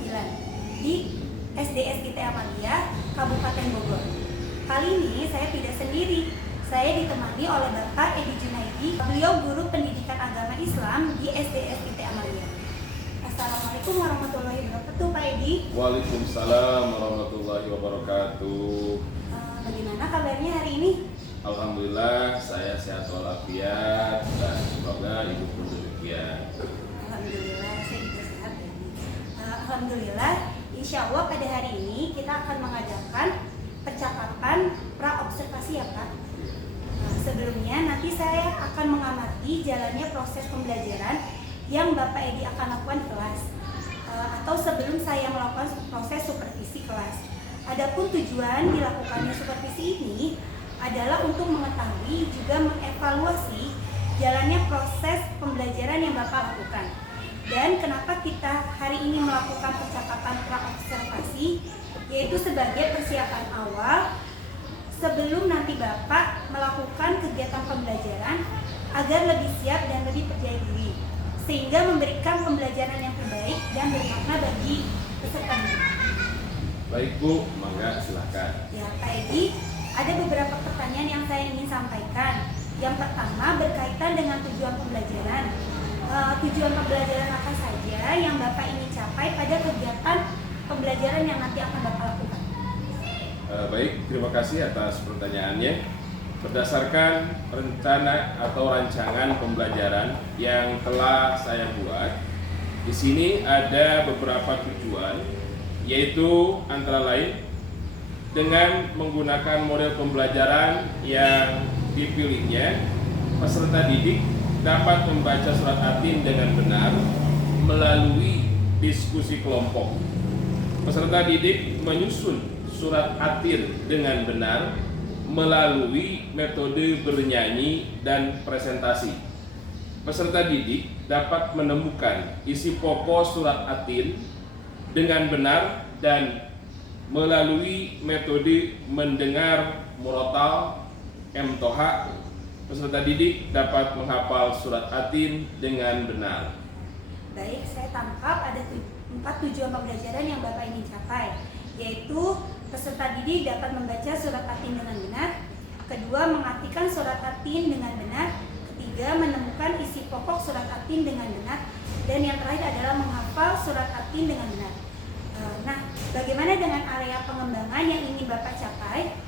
9 di SDSIT Amalia, Kabupaten Bogor. Kali ini saya tidak sendiri, saya ditemani oleh Bapak Edi Junaidi, beliau guru pendidikan agama Islam di SDSIT Amalia. Assalamualaikum warahmatullahi wabarakatuh, Pak Edi. Waalaikumsalam warahmatullahi wabarakatuh. Bagaimana kabarnya hari ini? Alhamdulillah saya sehat walafiat dan semoga ibu pun demikian. Alhamdulillah saya juga sehat, Pak Edi. Alhamdulillah, insya Allah pada hari ini kita akan mengadakan percakapan pra-observasi ya Pak. Sebelumnya nanti saya akan mengamati jalannya proses pembelajaran yang Bapak Edi akan lakukan di kelas, atau sebelum saya melakukan proses supervisi kelas. Adapun tujuan dilakukannya supervisi ini adalah untuk mengetahui juga mengevaluasi jalannya proses pembelajaran yang Bapak lakukan. Dan kenapa kita hari ini melakukan percakapan pra-observasi, yaitu sebagai persiapan awal sebelum nanti Bapak melakukan kegiatan pembelajaran agar lebih siap dan lebih percaya diri, sehingga memberikan pembelajaran yang terbaik dan bermakna bagi peserta didik. Baik Bu, mangga silakan. Ya Pak Edi, ada beberapa pertanyaan yang saya ingin sampaikan. Yang pertama berkaitan dengan tujuan pembelajaran. Tujuan pembelajaran apa saja yang Bapak ingin capai pada kegiatan pembelajaran yang nanti akan Bapak lakukan? Baik, terima kasih atas pertanyaannya. Berdasarkan rencana atau rancangan pembelajaran yang telah saya buat, di sini ada beberapa tujuan, yaitu antara lain dengan menggunakan model pembelajaran yang dipilihnya, peserta didik dapat membaca surat At-Tin dengan benar melalui diskusi kelompok. Peserta didik menyusun surat At-Tin dengan benar melalui metode bernyanyi dan presentasi. Peserta didik dapat menemukan isi pokok surat At-Tin dengan benar dan melalui metode mendengar murotal M-Toha. Peserta didik dapat menghafal surat At-Tin dengan benar. Baik, saya tangkap ada 4 tujuan pembelajaran yang Bapak ingin capai, yaitu peserta didik dapat membaca surat At-Tin dengan benar, kedua mengartikan surat At-Tin dengan benar, ketiga menemukan isi pokok surat At-Tin dengan benar, dan yang terakhir adalah menghafal surat At-Tin dengan benar. Nah, bagaimana dengan area pengembangan yang ingin Bapak capai?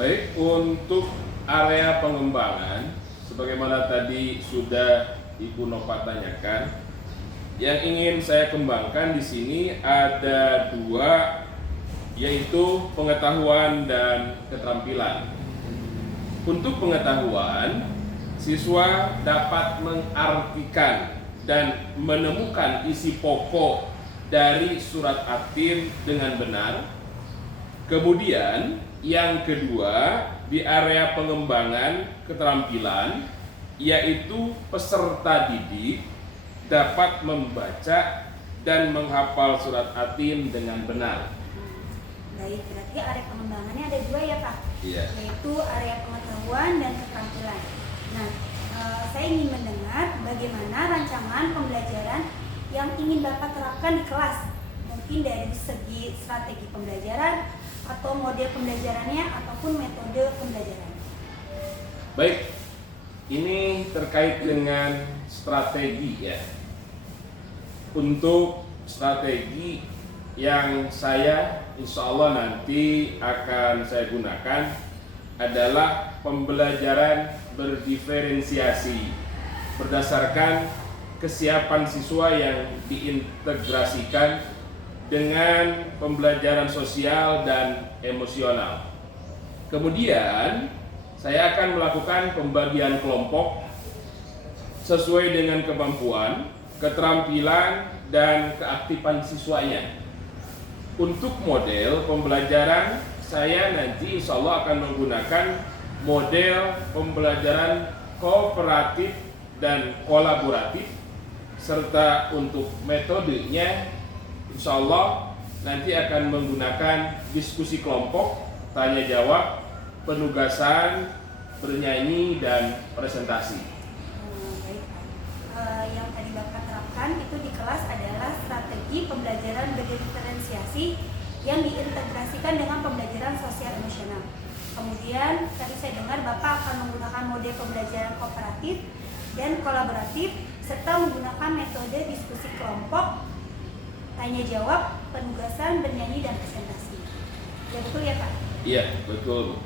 Baik, untuk area pengembangan, sebagaimana tadi sudah Ibu Nova tanyakan, yang ingin saya kembangkan di sini ada 2, yaitu pengetahuan dan keterampilan. Untuk pengetahuan, siswa dapat mengartikan dan menemukan isi pokok dari surat At-Tin dengan benar. Kemudian yang kedua, di area pengembangan keterampilan, yaitu peserta didik dapat membaca dan menghafal surat At-Tin dengan benar. Baik, berarti area pengembangannya ada 2 ya Pak? Iya. Yaitu area pengetahuan dan keterampilan. Nah, saya ingin mendengar bagaimana rancangan pembelajaran yang ingin Bapak terapkan di kelas, mungkin dari segi strategi pembelajaran atau model pembelajarannya ataupun metode pembelajaran. Baik, ini terkait dengan strategi ya. Untuk strategi yang saya insya Allah nanti akan saya gunakan adalah pembelajaran berdiferensiasi berdasarkan kesiapan siswa yang diintegrasikan dengan pembelajaran sosial dan emosional. Kemudian saya akan melakukan pembagian kelompok sesuai dengan kemampuan, keterampilan, dan keaktifan siswanya. Untuk model pembelajaran, saya nanti insya Allah akan menggunakan model pembelajaran kooperatif dan kolaboratif, serta untuk metodenya insya Allah nanti akan menggunakan diskusi kelompok, tanya jawab, penugasan, bernyanyi, dan presentasi. Baik Pak. Yang tadi Bapak terapkan itu di kelas adalah strategi pembelajaran observasi yang diintegrasikan dengan pembelajaran sosial emosional. Kemudian tadi saya dengar Bapak akan menggunakan mode pembelajaran kooperatif dan kolaboratif serta menggunakan metode diskusi kelompok, tanya jawab, penugasan, bernyanyi, dan presentasi. Ya betul ya Pak? Iya, betul.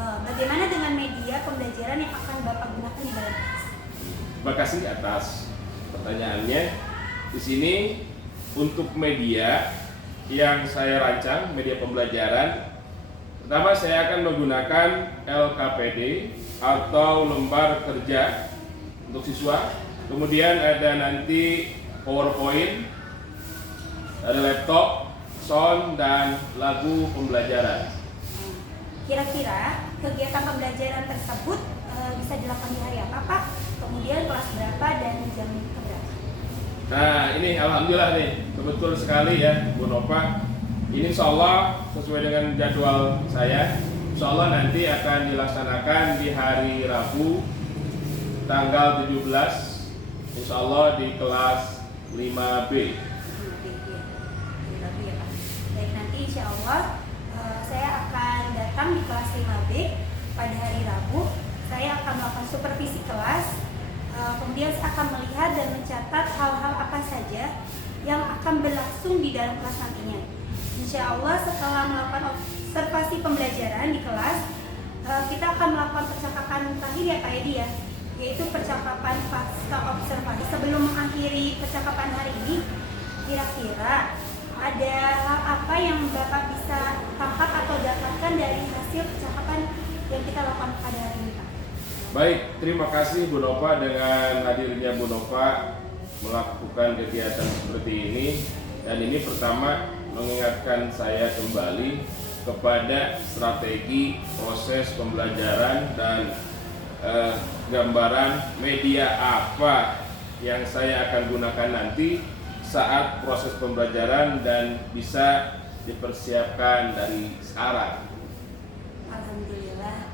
Bagaimana dengan media pembelajaran yang akan Bapak gunakan di dalam kelas? Terima kasih atas pertanyaannya. Di sini untuk media yang saya rancang, media pembelajaran, pertama saya akan menggunakan LKPD atau lembar kerja untuk siswa. Kemudian ada nanti PowerPoint, ada laptop, sound, dan lagu pembelajaran. Kira-kira kegiatan pembelajaran tersebut bisa dilakukan di hari apa Pak? Kemudian kelas berapa dan jam berapa? Nah ini alhamdulillah nih, betul sekali ya Bu Nova. Ini insya Allah sesuai dengan jadwal saya. Insya Allah nanti akan dilaksanakan di hari Rabu tanggal 17, insya Allah di kelas 5B. Baik, nanti insya Allah saya akan datang di kelas 5B pada hari Rabu. Saya akan melakukan supervisi kelas, kemudian saya akan melihat dan mencatat hal-hal apa saja yang akan berlangsung di dalam kelas nantinya. Insya Allah setelah melakukan observasi pembelajaran di kelas, kita akan melakukan percakapan terakhir ya Pak Edi ya, yaitu percakapan pasca observasi. Sebelum mengakhiri percakapan hari ini, kira-kira ada hal apa yang Bapak bisa tangkap atau dapatkan dari hasil percakapan yang kita lakukan pada hari ini Pak? Baik, terima kasih Bu Nova. Dengan hadirnya Bu Nova melakukan kegiatan seperti ini, dan ini pertama mengingatkan saya kembali kepada strategi proses pembelajaran dan gambaran media apa yang saya akan gunakan nanti saat proses pembelajaran dan bisa dipersiapkan dari sekarang. Alhamdulillah.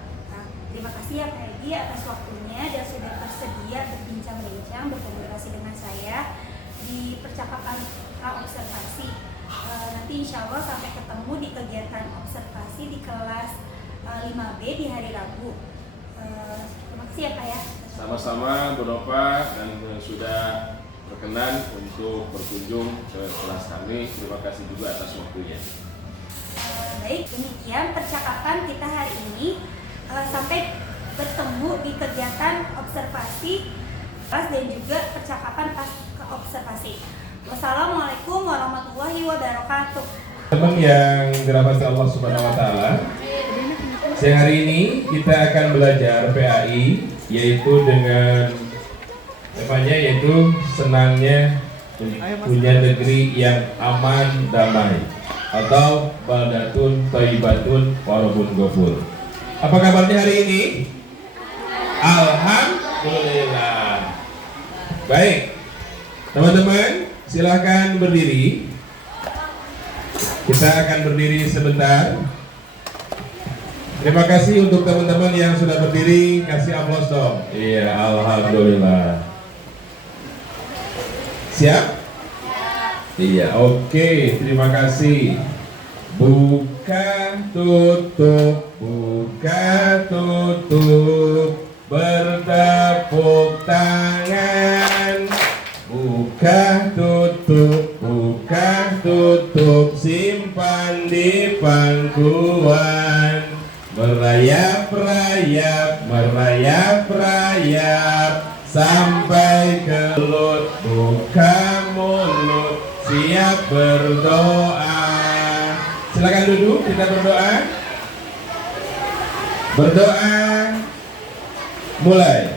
Terima kasih ya Pak Edi atas waktunya dan sudah bersedia berbincang-bincang, berkomunikasi dengan saya di percakapan pra-observasi. Nanti insya Allah sampai ketemu di kegiatan observasi di kelas 5B di hari Rabu. Terima kasih ya Pak ya. Sama-sama Bu Nova, dan sudah berkenan untuk berkunjung ke kelas kami. Terima kasih juga atas waktunya. Baik, demikian percakapan kita hari ini. Sampai bertemu di kegiatan observasi kelas dan juga percakapan pas ke observasi. Wassalamualaikum warahmatullahi wabarakatuh. Teman yang dirahmati Allah Subhanahu wa taala, siang hari ini kita akan belajar PAI, yaitu dengan temanya yaitu senangnya punya negeri yang aman damai atau baldatun thayyibatun warabun ghafur. Apa kabarnya hari ini? Alhamdulillah. Baik, teman-teman, silahkan berdiri. Kita akan berdiri sebentar. Terima kasih untuk teman-teman yang sudah berdiri. Kasih aplaus dong. Iya, alhamdulillah. Siap? Iya, oke. Terima kasih. Buka tutup, buka tutup, bertepuk tangan. Buka tutup, buka tutup, simpan di pangkuan. Merayap-rayap, merayap-rayap, sampai ke mulut. Buka mulut, siap berdoa. Silakan duduk, kita berdoa. Berdoa. Mulai.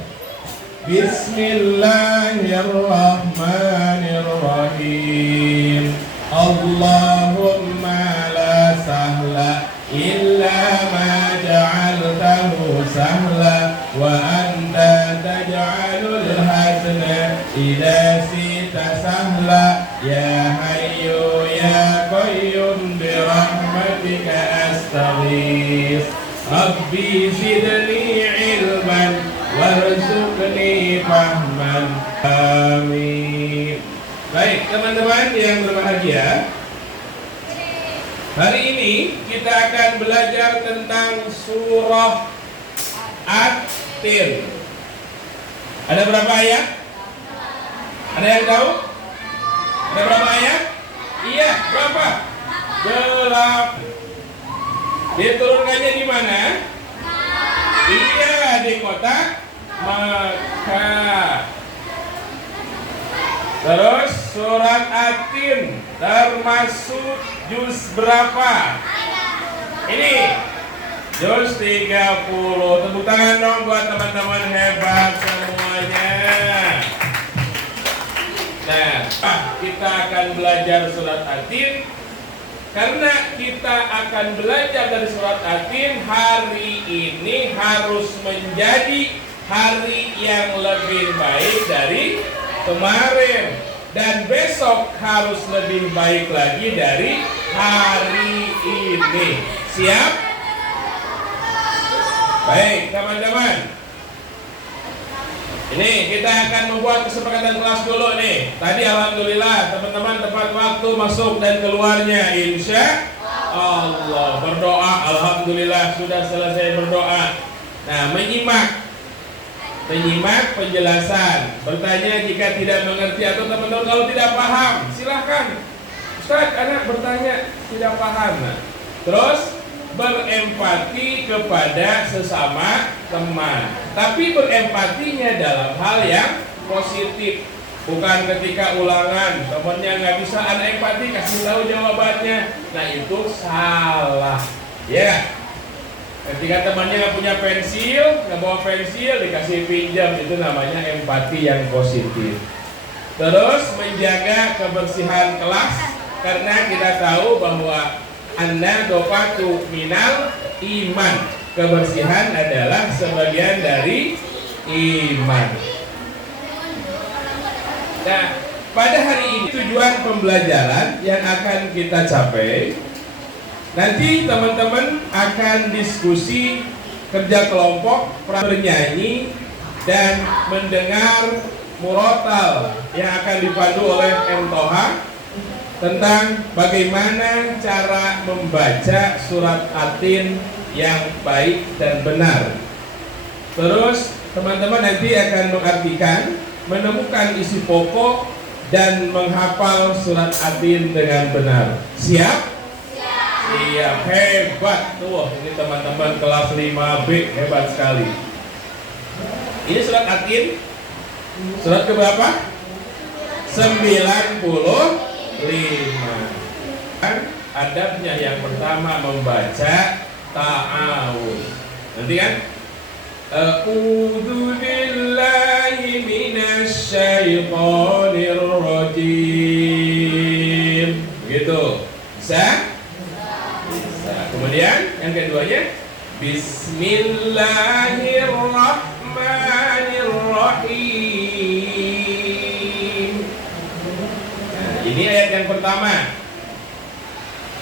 Bismillahirrahmanirrahim. Allahumma la sahla illa ma ja'altahu sahla wa anta taj'alul hazna idza sita sahla ya hayyu ya qayyum bi rahmatika astaghis rabbi zidni ilman warzuqni fahman. Amin. Baik, teman-teman yang berbahagia, Hari ini kita akan belajar tentang surah At-Tin. Ada berapa ayat? Ada yang tahu? Ada berapa ayat? Iya, berapa? 8. Diturunkannya di mana? Iya, di kota Makkah. Terus surat At-Tin termasuk juz berapa? Ini juz 30. Tepuk tangan dong buat teman-teman hebat semuanya. Nah, kita akan belajar surat At-Tin. Karena kita akan belajar dari surat At-Tin, hari ini harus menjadi hari yang lebih baik dari kemarin, dan besok harus lebih baik lagi dari hari ini. Siap? Baik, teman-teman. Ini kita akan membuat kesepakatan kelas dulu nih. Tadi alhamdulillah teman-teman tepat waktu masuk dan keluarnya, insya Allah. Berdoa, alhamdulillah sudah selesai berdoa. Nah, menyimak penjelasan, bertanya jika tidak mengerti, atau teman-teman kalau tidak paham silahkan, Ustaz, anak bertanya tidak paham. Nah, terus berempati kepada sesama teman, tapi berempatinya dalam hal yang positif, bukan ketika ulangan temannya nggak bisa, anak empati kasih tahu jawabannya. Nah, itu salah ya. Ketika temannya nggak punya pensil, nggak bawa pensil, dikasih pinjam, itu namanya empati yang positif. Terus menjaga kebersihan kelas, karena kita tahu bahwa an-nadhafatu minal iman. Kebersihan adalah sebagian dari iman. Nah, pada hari ini tujuan pembelajaran yang akan kita capai, nanti teman-teman akan diskusi, kerja kelompok, bernyanyi, dan mendengar murotal yang akan dipandu oleh M. Toha tentang bagaimana cara membaca surat At-Tin yang baik dan benar. Terus teman-teman nanti akan mengartikan, menemukan isi pokok, dan menghafal surat At-Tin dengan benar. Siap? Siap, hebat. Tuh, ini teman-teman kelas 5B hebat sekali. Ini surat At-Tin, surat keberapa? 95. Adabnya yang pertama membaca ta'awun. Nanti kan? A'udzu billahi minasy syaithanir rajim. Gitu. Bisa? Bisa. Kemudian yang keduanya, Bismillahirrahmanirrahim. Nah, ini ayat yang pertama.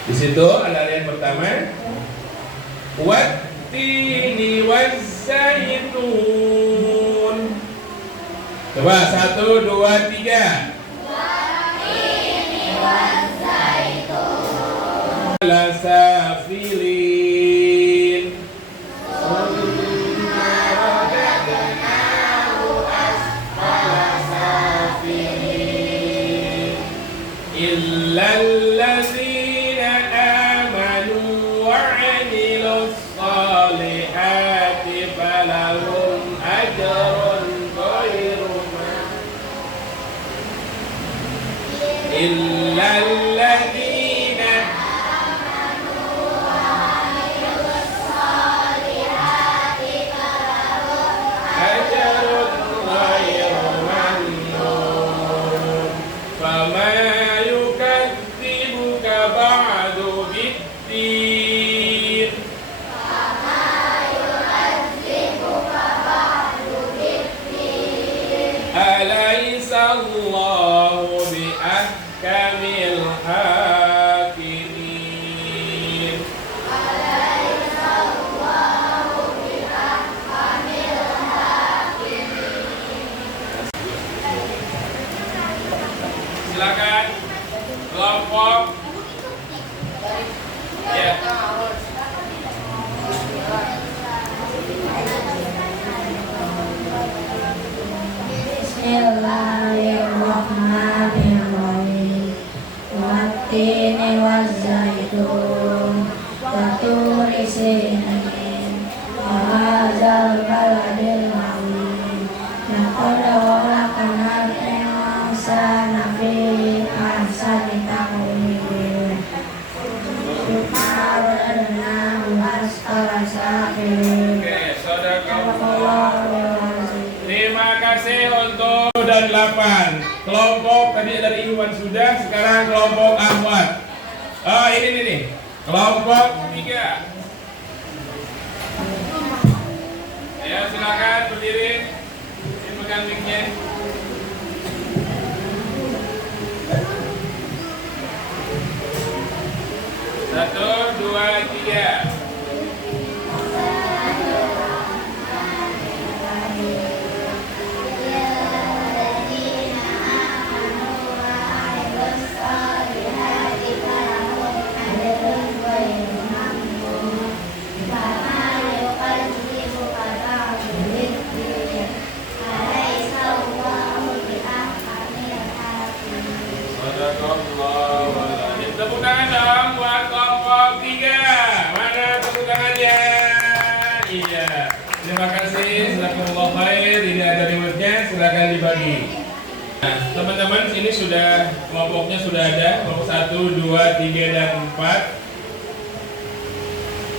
Di situ ada ayat pertama. Wat-tini waz-zaitun. Coba 1, 2, 3. Wat-tini waz-zaitun. Lasafilin. Summa radadnahu asfala safilin. Illal illalladzina amanu wa 'amilus shalihati falahum ajrun ghairu mamnun. Fama yukadzibuka ba'du bid-din. Fama yukadzibuka ba'du bid-din. Alaysa Allahu kamil hakimin. Alaysa Allahu bihamil hakimin. Silakan kelompok Bismillahirrahmanirrahim. Wattini wazzaitun wa turi sinin wa hadzal baladil azim. Laqad khalaqnal insana fi ahsani taqwim. Terima kasih untuk dan 8 kelompok tadi dari Iwan sudah, sekarang kelompok Ahmad. Ini nih kelompok 3. Ya silakan berdiri, dipegang mic-nya. Satu, dua, tiga. Tepuk tangan dong buat kelompok 3. Mana tepuk tangannya? Iya. Terima kasih. Jazakumullah khair. Ini ada rewardnya. Silakan dibagi. Nah, teman-teman ini sudah kelompoknya sudah ada. Kelompok 1, 2, 3 dan 4.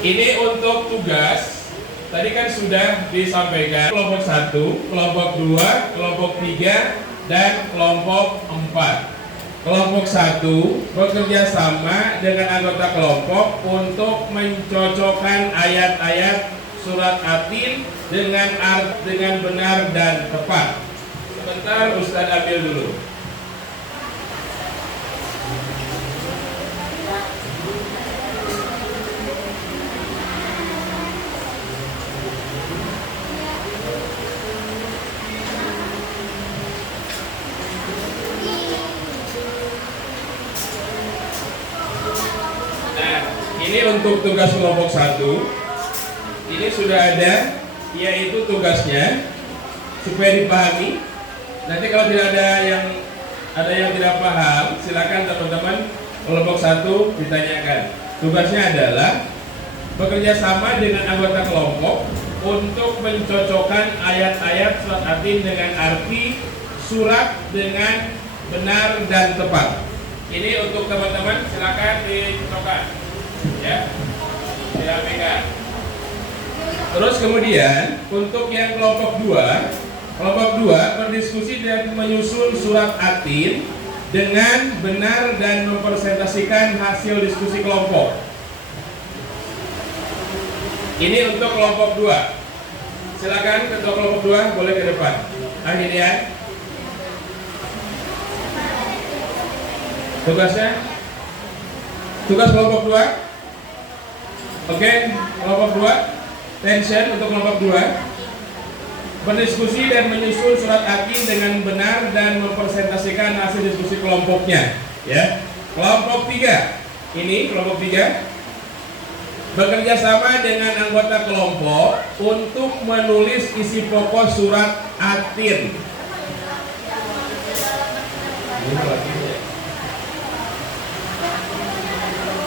Ini untuk tugas. Tadi kan sudah disampaikan kelompok 1, kelompok 2, kelompok 3 dan kelompok 4. Kelompok 1 bekerja sama dengan anggota kelompok untuk mencocokkan ayat-ayat surat Atin dengan benar dan tepat. Sebentar Ustadz ambil dulu. Ini untuk tugas kelompok 1. Ini sudah ada, yaitu tugasnya supaya dipahami. Nanti kalau tidak ada yang tidak paham, silakan teman-teman kelompok 1 ditanyakan. Tugasnya adalah bekerja sama dengan anggota kelompok untuk mencocokkan ayat-ayat surat Atin dengan arti surat dengan benar dan tepat. Ini untuk teman-teman, silakan dicocokkan. Ya, dirapikan. Terus kemudian untuk yang kelompok 2 berdiskusi dan menyusun surat Atin dengan benar dan mempresentasikan hasil diskusi kelompok. Ini untuk kelompok 2. Silakan ketua kelompok 2 boleh ke depan. Akhirnya tugas kelompok 2. Oke, kelompok 2, tension untuk kelompok 2. Berdiskusi dan menyusun surat Atin dengan benar dan mempresentasikan hasil diskusi kelompoknya. Ya, kelompok 3. Ini kelompok 3 bekerja sama dengan anggota kelompok untuk menulis isi pokok surat Atin.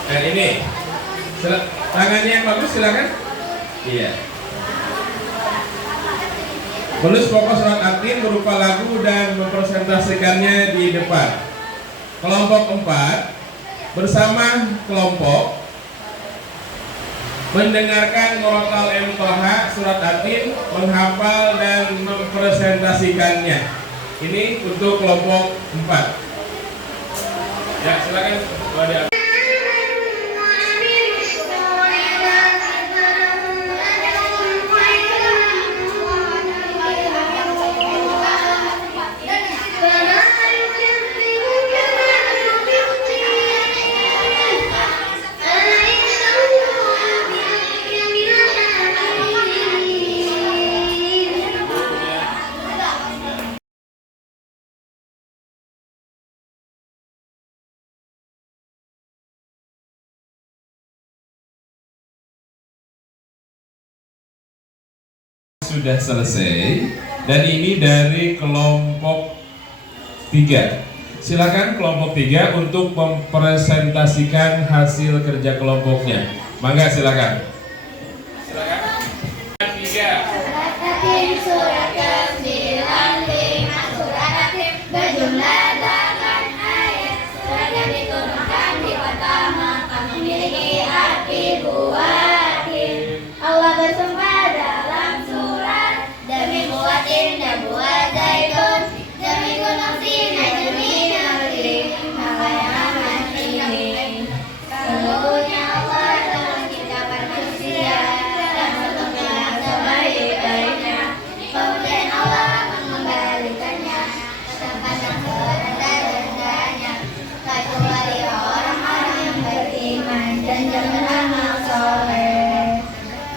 Dan ini tangannya yang bagus silakan. Iya. Menulis pokok surat Atin berupa lagu dan mempresentasikannya di depan. Kelompok 4 bersama kelompok mendengarkan murotal M-Toha surat Atin, menghafal dan mempresentasikannya. Ini untuk kelompok 4. Ya, silakan Wadah. Sudah selesai. Dan ini dari kelompok 3. Silakan kelompok 3 untuk mempresentasikan hasil kerja kelompoknya. Mangga silakan. Silakan. 3. Surat ke-9 surat Yatim berjumlah 8 ayat. Surat yang diturunkan di kota Makkah memiliki arti buatin. Allah bersumpah dalam surat demi buatin dan buat zaitun, demi gunung Sinai, demi negeri Makkah yang aman ini. Sesungguhnya Allah telah menciptakan manusia dan bentuknya sebaik-baiknya. Kemudian Allah mengembalikannya ke tempat yang serendah-rendahnya, kecuali orang-orang yang beriman dan beramal soleh.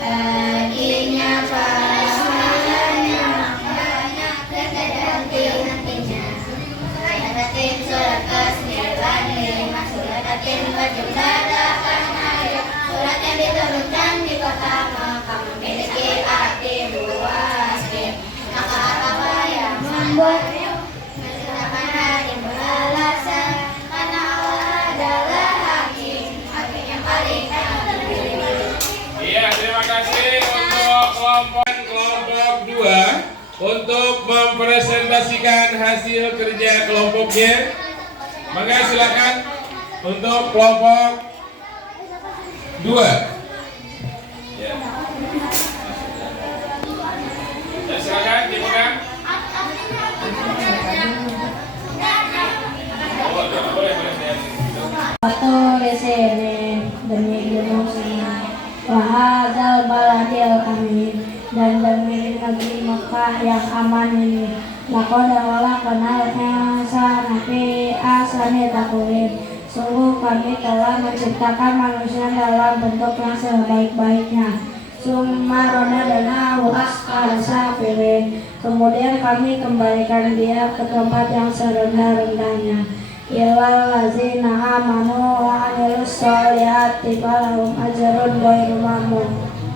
Baginya pahalanya banyak dan tidak henti-hentinya. Surat ke-9 surat Yatim berjumlah 8 ayat. Surat yang diturunkan di kota Makkah memiliki arti luas. Maka apa yang membuat menciptakan hati balasan? Karena Allah adalah hakim yang paling adil. Iya, terima kasih untuk kelompok 2 untuk mempresentasikan hasil kerja kelompoknya. Maka silakan untuk kelompok 2. Ya. Ya, silakan dipegang. Boleh. Waktu di sini demi gunung Sinai, wahadzal baladil amin, dan demi negeri Mekah yang aman ini. Laqad khalaqnal insana fi ahsani taqwim. Sungguh kami telah menciptakan manusia dalam bentuk yang sebaik-baiknya. Summa radadnahu asfala safilin. Kemudian kami kembalikan dia ke tempat yang serendah-rendahnya. Illal ladzina amanu wa amilus sholihati falahum ajrun ghairu mamnun.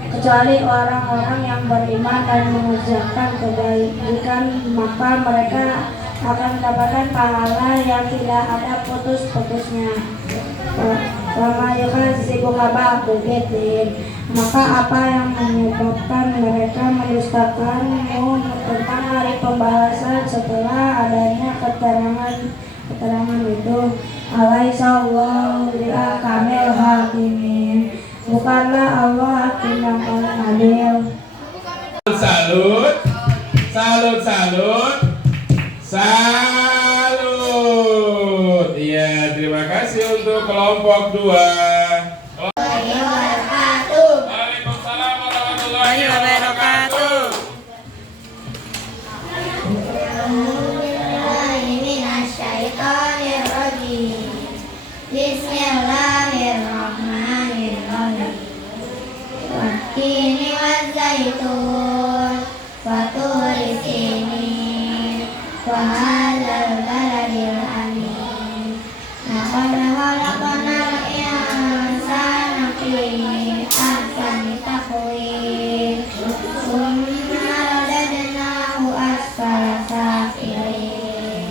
Kecuali orang-orang yang beriman dan mengerjakan kebaikan, maka mereka akan mendapatkan pahala yang tidak ada putus-putusnya. Wa yukadzibuka ba'du biddin. Maka apa yang menyebabkan mereka mendustakanmu tentang hari pembalasan setelah adanya keterangan itu? Alaihissallahu bihakamil hakimin. Bukanlah Allah hakim yang paling adil. Salut. Iya, terima kasih untuk kelompok 2. Waalaikumsalam warahmatullahi wabarakatuh. Bismillahirrahmanirrahim. Wattini wazzaitun wa turi sinin wa hadzal baladil amin. Laqad khalaqnal insana fi ahsani taqwim. Tsumma radadnahu asfala safilin.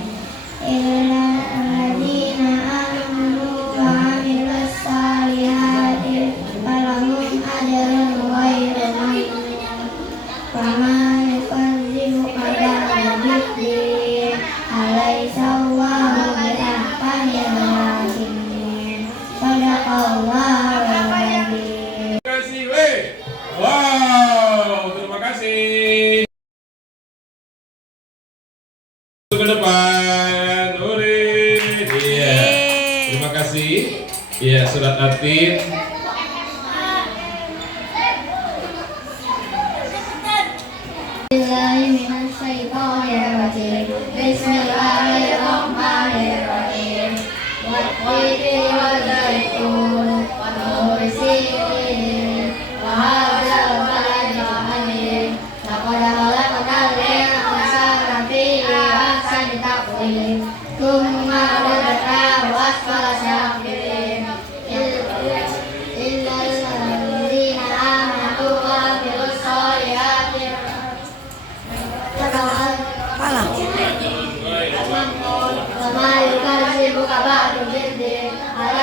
Illal ladzina amanu wa amilus sholihati falahum ajrun ghairu mamnun. Fama yukadzibuka ba'du biddin. Alaihissallahu bihakamil hakimin. Shadaqallahul adzim. Terima kasih, weh. Wow, terima kasih. Ke depan, Nurin. Iya. Terima kasih. Iya, surat Yatim. Bismillahirrahmanirrahim. Wattini wazzaitun wa turi sinin wa hadzal baladil amin. Laqad khalaqnal insana fi ahsani taqwim. Tsumma radadnahu asfala safilin.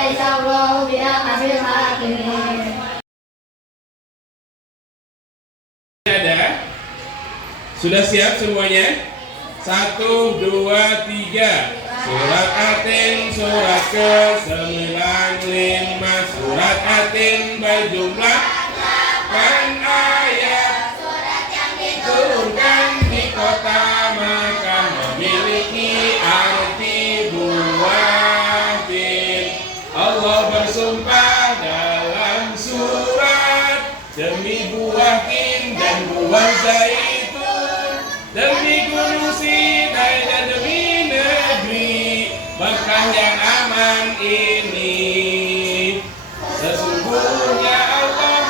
Alaihissallahu bi'aqasil hakimin. Ada? Sudah siap semuanya? 1, 2, 3. Surat Atin surat ke-95. Surat Atin berjumlah 8 ayat. Surat yang Turunkan di kota Makkah, memiliki arti buah tin. Allah bersumpah dalam surat demi buah tin dan buah zaitun, demi gunung Sinai dan demi negeri Makkah yang aman ini. Sesungguhnya Allah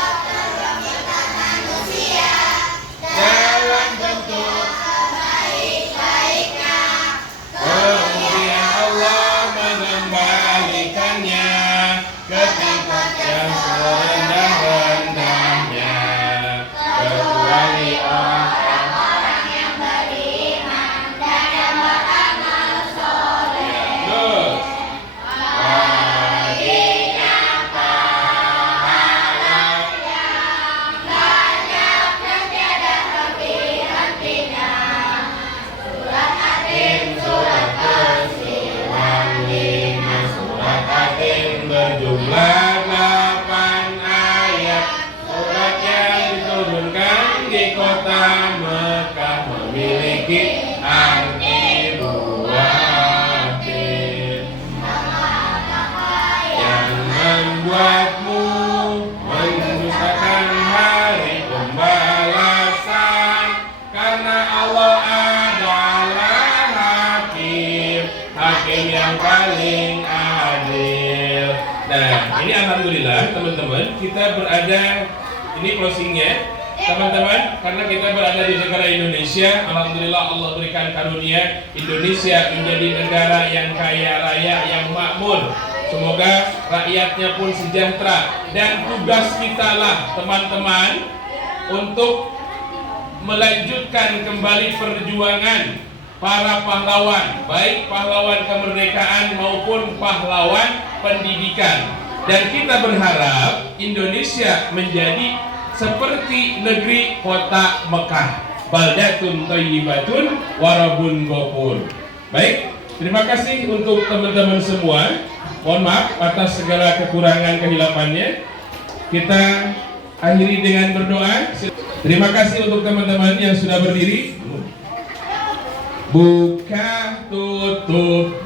dalam bentuk baik-baiknya. kemudian Allah mengembalikannya ke tingkat yang serendah-rendahnya, kecuali orang yang beriman dan yang beramal soleh. terus Baginya pahala yang banyak dan tiada henti-hentinya. Surat Atin surat ke-95. Surat Atin berjumlah 8 ayat. Surat yang diturunkan di kota Mekah memiliki arti buah tin yang membuatmu mendustakan hari pembalasan, karena Allah adalah hakim yang paling adil. Nah, ini alhamdulillah teman-teman, kita berada, ini closingnya teman-teman, karena kita berada di negara Indonesia. Alhamdulillah Allah berikan karunia Indonesia menjadi negara yang kaya raya, yang makmur. Semoga rakyatnya pun sejahtera, dan tugas kita lah teman-teman untuk melanjutkan kembali perjuangan para pahlawan, baik pahlawan kemerdekaan maupun pahlawan pendidikan. Dan kita berharap Indonesia menjadi seperti negeri kota Mekah, baldatun thayyibatun warabun ghafur. Baik, terima kasih untuk teman-teman semua. Mohon maaf atas segala kekurangan kehilafannya. Kita akhiri dengan berdoa. Terima kasih untuk teman-teman yang sudah berdiri. Buka tutup,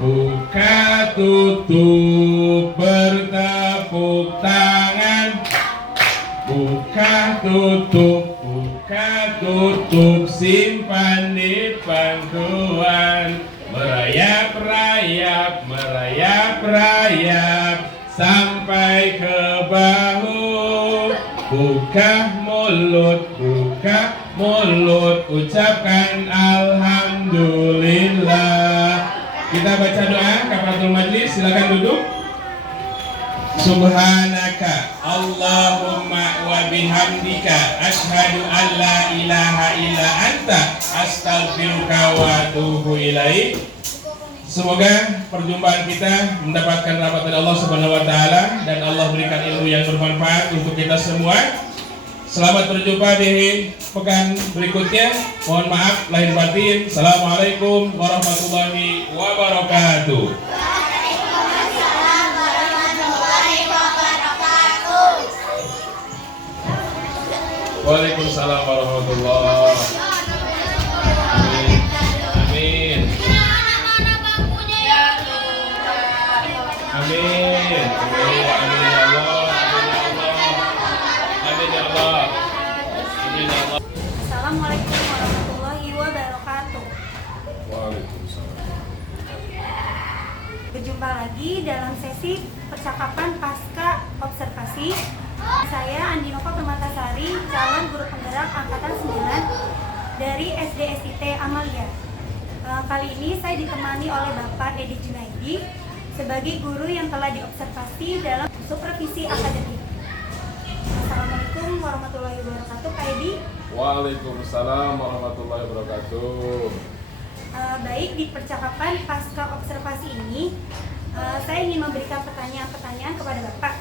bertepuk tangan. Buka tutup, simpan di pangkuan. Merayap sampai ke bahu. Buka mulut, ucapkan alhamdulillah. Kita baca doa kafaratul majlis, silakan duduk. Subhanaka Allahumma wa bihamdika asyhadu an la ilaha illa anta astaghfiruka wa atubu ilaik. Semoga perjumpaan kita mendapatkan rahmat dari Allah Subhanahu wa taala, dan Allah berikan ilmu yang bermanfaat untuk kita semua. Selamat berjumpa di pekan berikutnya. Mohon maaf lahir batin. Assalamualaikum warahmatullahi wabarakatuh. Waalaikumsalam warahmatullahi wabarakatuh. Waalaikumsalam warahmatullahi wabarakatuh. Amin. Amin. Amin ya Allah. Amin ya Allah. Amin ya Allah. Assalamualaikum warahmatullahi wabarakatuh. Waalaikumsalam. Berjumpa lagi dalam sesi percakapan pasca observasi. Saya Andinova Permatasari, calon guru penggerak angkatan 9 dari SD SIT Amalia. Kali ini saya ditemani oleh Bapak Edi Junaidi sebagai guru yang telah diobservasi dalam supervisi akademik. Assalamualaikum warahmatullahi wabarakatuh, Pak Edi. Waalaikumsalam warahmatullahi wabarakatuh. Baik, di percakapan pasca observasi ini Saya ingin memberikan pertanyaan-pertanyaan kepada Bapak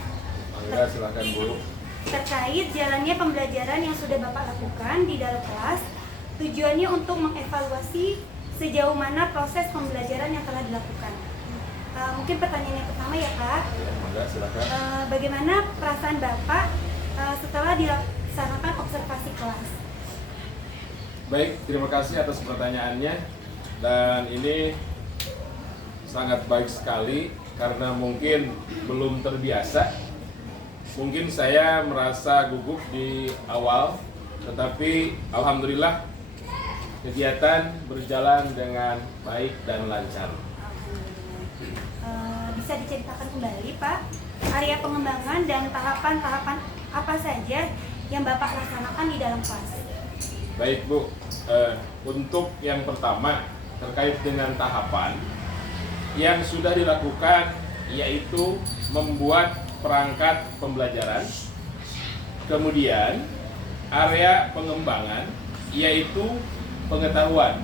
Mangga, silakan Bu. terkait jalannya pembelajaran yang sudah Bapak lakukan di dalam kelas. Tujuannya untuk mengevaluasi sejauh mana proses pembelajaran yang telah dilakukan. Mungkin pertanyaan yang pertama ya Pak. Ya, mangga, silakan. Bagaimana perasaan Bapak setelah dilaksanakan observasi kelas? Baik, terima kasih atas pertanyaannya. Dan ini sangat baik sekali karena mungkin belum terbiasa. Mungkin saya merasa gugup di awal, tetapi alhamdulillah kegiatan berjalan dengan baik dan lancar. Bisa diceritakan kembali Pak, area pengembangan dan tahapan-tahapan apa saja yang Bapak laksanakan di dalam kelas? Baik Bu, untuk yang pertama terkait dengan tahapan yang sudah dilakukan, yaitu membuat perangkat pembelajaran. Kemudian area pengembangan, yaitu pengetahuan.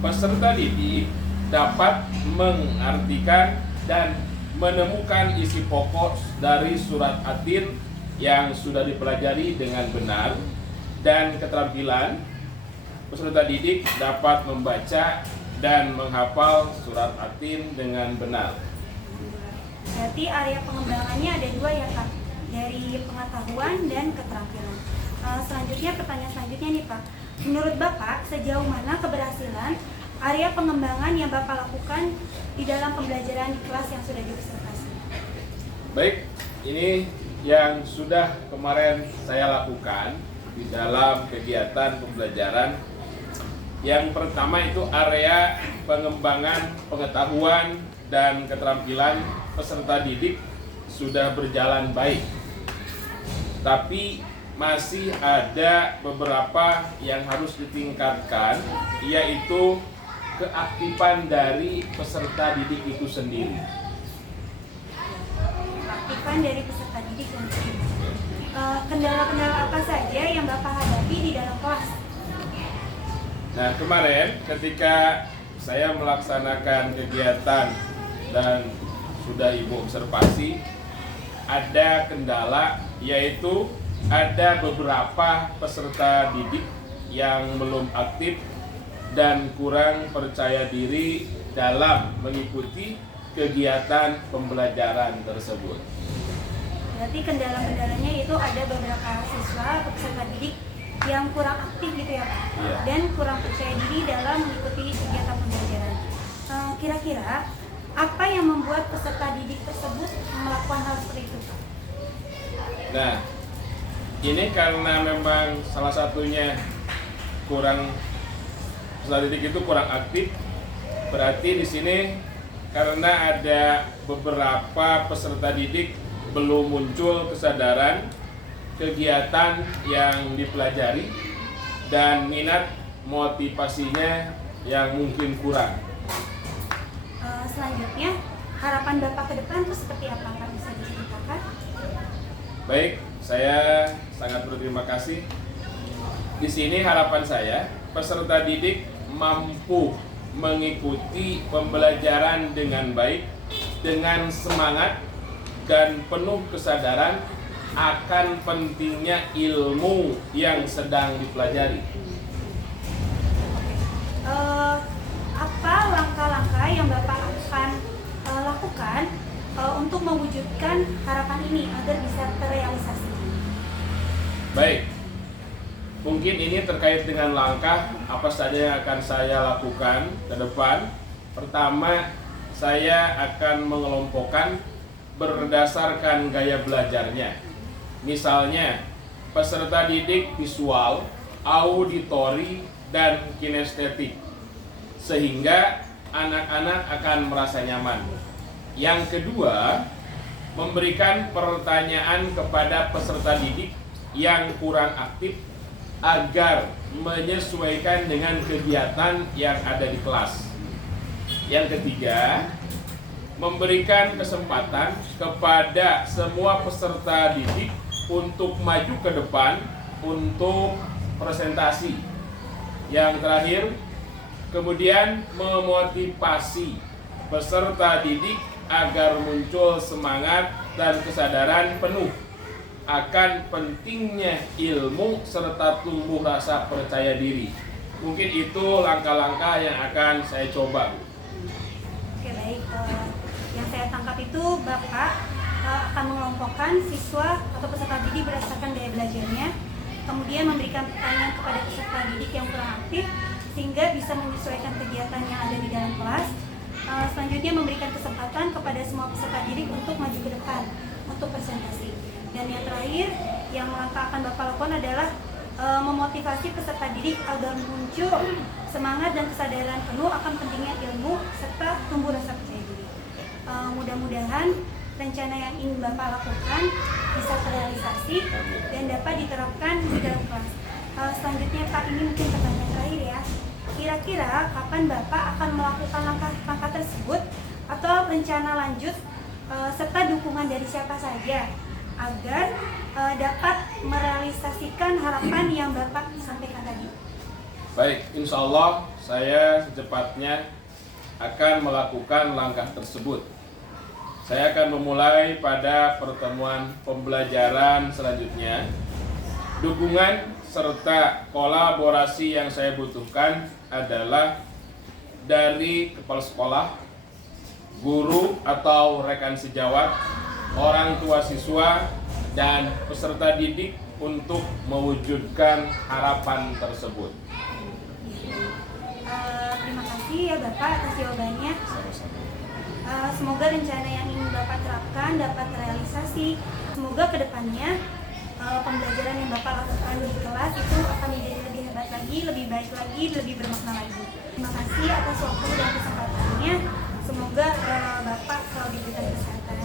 Peserta didik dapat mengartikan dan menemukan isi pokok dari surat At-Tin yang sudah dipelajari dengan benar, dan keterampilan peserta didik dapat membaca dan menghafal surat At-Tin dengan benar. Berarti area pengembangannya ada dua ya Pak, dari pengetahuan dan keterampilan. Selanjutnya, pertanyaan selanjutnya nih Pak, menurut Bapak sejauh mana keberhasilan area pengembangan yang Bapak lakukan di dalam pembelajaran di kelas yang sudah diobservasi? Baik, ini yang sudah kemarin saya lakukan di dalam kegiatan pembelajaran. Yang pertama itu area pengembangan pengetahuan dan keterampilan peserta didik sudah berjalan baik. Tapi masih ada beberapa yang harus ditingkatkan, yaitu keaktifan dari peserta didik itu sendiri. Keaktifan dari peserta didik yang sendiri. Kendala-kendala apa saja yang Bapak hadapi di dalam kelas? Nah, kemarin ketika saya melaksanakan kegiatan dan sudah Ibu observasi, ada kendala, yaitu ada beberapa peserta didik yang belum aktif dan kurang percaya diri dalam mengikuti kegiatan pembelajaran tersebut. Berarti kendala-kendalanya itu ada beberapa siswa atau peserta didik yang kurang aktif gitu ya Pak, Iya. dan kurang percaya diri dalam mengikuti kegiatan pembelajaran. Kira-kira apa yang membuat peserta didik tersebut melakukan hal seperti itu Pak? Nah, ini karena memang salah satunya peserta didik itu kurang aktif, berarti di sini karena ada beberapa peserta didik belum muncul kesadaran kegiatan yang dipelajari dan minat motivasinya yang mungkin kurang. Selanjutnya, harapan Bapak ke depan itu seperti apa Pak? Bisa diceritakan? Baik, saya sangat berterima kasih. Di sini harapan saya peserta didik mampu mengikuti pembelajaran dengan baik, dengan semangat dan penuh kesadaran akan pentingnya ilmu yang sedang dipelajari. Apa langkah-langkah yang Bapak akan lakukan untuk mewujudkan harapan ini agar bisa terrealisasi? Baik, mungkin ini terkait dengan langkah apa saja yang akan saya lakukan ke depan. Pertama, saya akan mengelompokkan berdasarkan gaya belajarnya. Misalnya, peserta didik visual, auditori, dan kinestetik, sehingga anak-anak akan merasa nyaman. Yang kedua, memberikan pertanyaan kepada peserta didik yang kurang aktif agar menyesuaikan dengan kegiatan yang ada di kelas. Yang ketiga, memberikan kesempatan kepada semua peserta didik untuk maju ke depan untuk presentasi. Yang terakhir, kemudian memotivasi peserta didik agar muncul semangat dan kesadaran penuh akan pentingnya ilmu serta tumbuh rasa percaya diri. Mungkin itu langkah-langkah yang akan saya coba, Bu. Oke, baik. Yang saya tangkap itu Bapak akan mengelompokkan siswa atau peserta didik berdasarkan gaya belajarnya, kemudian memberikan pertanyaan kepada peserta didik yang kurang aktif sehingga bisa menyesuaikan kegiatan yang ada di dalam kelas. Selanjutnya memberikan kesempatan kepada semua peserta didik untuk maju ke depan untuk presentasi. Dan yang terakhir yang langkah akan Bapak lakukan adalah memotivasi peserta didik agar muncul semangat dan kesadaran penuh akan pentingnya ilmu serta tumbuh rasa percaya diri. Mudah-mudahan rencana yang ingin Bapak lakukan bisa terrealisasi dan dapat diterapkan di dalam kelas. Selanjutnya Pak, ini mungkin pertanyaan terakhir ya. Kira-kira kapan Bapak akan melakukan langkah-langkah tersebut atau rencana lanjut serta dukungan dari siapa saja agar dapat merealisasikan harapan yang Bapak sampaikan tadi? Baik, insya Allah saya secepatnya akan melakukan langkah tersebut. Saya akan memulai pada pertemuan pembelajaran selanjutnya. Dukungan serta kolaborasi yang saya butuhkan adalah dari kepala sekolah, guru atau rekan sejawat, orang tua siswa, dan peserta didik untuk mewujudkan harapan tersebut. Terima kasih ya Bapak atas jawabannya. Semoga rencana yang ingin Bapak terapkan dapat terrealisasi. Semoga kedepannya pembelajaran yang Bapak lakukan di kelas itu akan menjadi lebih hebat lagi, lebih baik lagi, lebih bermakna lagi. Terima kasih atas waktu dan kesempatannya. Semoga Bapak selalu diberikan kesehatan.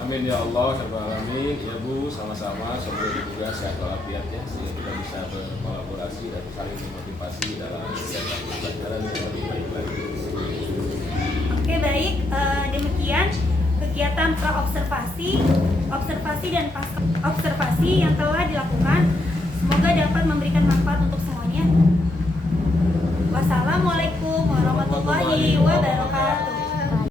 Amin ya Allah, alamin. Ya Bu, sama-sama. Semoga juga sehat walafiat ya, sehingga kita bisa berkolaborasi dan saling memotivasi dalam kegiatan pembelajaran yang lebih baik lagi. Oke, baik. Demikian kegiatan observasi dan pasca observasi yang telah dilakukan. Semoga dapat memberikan manfaat untuk semuanya. Wassalamualaikum warahmatullahi wabarakatuh.